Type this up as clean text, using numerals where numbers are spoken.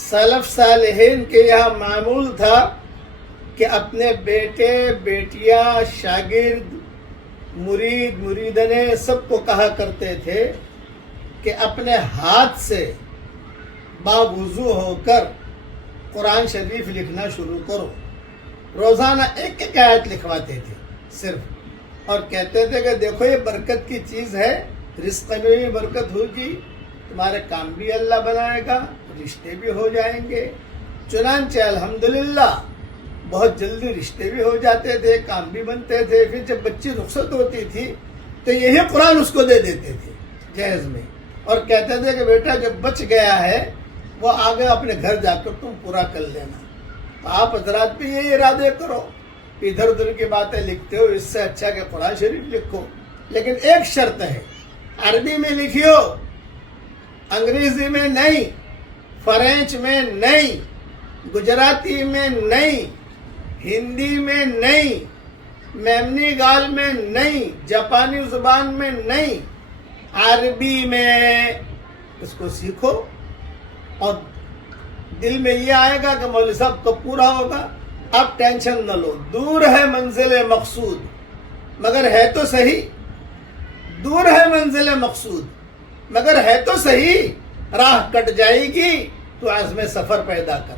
سلف صالحین کے یہاں معمول تھا کہ اپنے بیٹے بیٹیاں شاگرد مرید مریدنے سب کو کہا کرتے تھے کہ اپنے ہاتھ سے باوضو ہو کر قرآن شریف لکھنا شروع کرو. روزانہ ایک ایک آیت لکھواتے تھے صرف، اور کہتے تھے کہ دیکھو یہ برکت کی چیز ہے، رزق میں بھی برکت ہوگی، تمہارے کام بھی اللہ بنائے گا، رشتے بھی ہو جائیں گے. چنانچہ الحمدللہ بہت جلدی رشتے بھی ہو جاتے تھے، کام بھی بنتے تھے. پھر جب بچی رخصت ہوتی تھی تو یہی قرآن اس کو دے دیتے تھے جہیز میں، اور کہتے تھے کہ بیٹا جب بچ گیا ہے وہ آگے اپنے گھر جا کر تم پورا کر لینا. تو آپ حضرات بھی یہی ارادے کرو، ادھر ادھر کی باتیں لکھتے ہو، اس سے اچھا کہ قرآن شریف لکھو. لیکن ایک شرط ہے، عربی میں لکھیو، انگریزی میں نہیں، فرینچ میں نہیں، گجراتی میں نہیں، ہندی میں نہیں، میمنی گال میں نہیں، جاپانی زبان میں نہیں، عربی میں اس کو سیکھو. اور دل میں یہ آئے گا کہ مولوی صاحب تو پورا ہوگا. اب ٹینشن نہ لو، دور ہے منزل مقصود مگر ہے تو صحیح، دور ہے منزل مقصود مگر ہے تو صحیح. راہ کٹ جائے گی تو عزم سفر پیدا کر.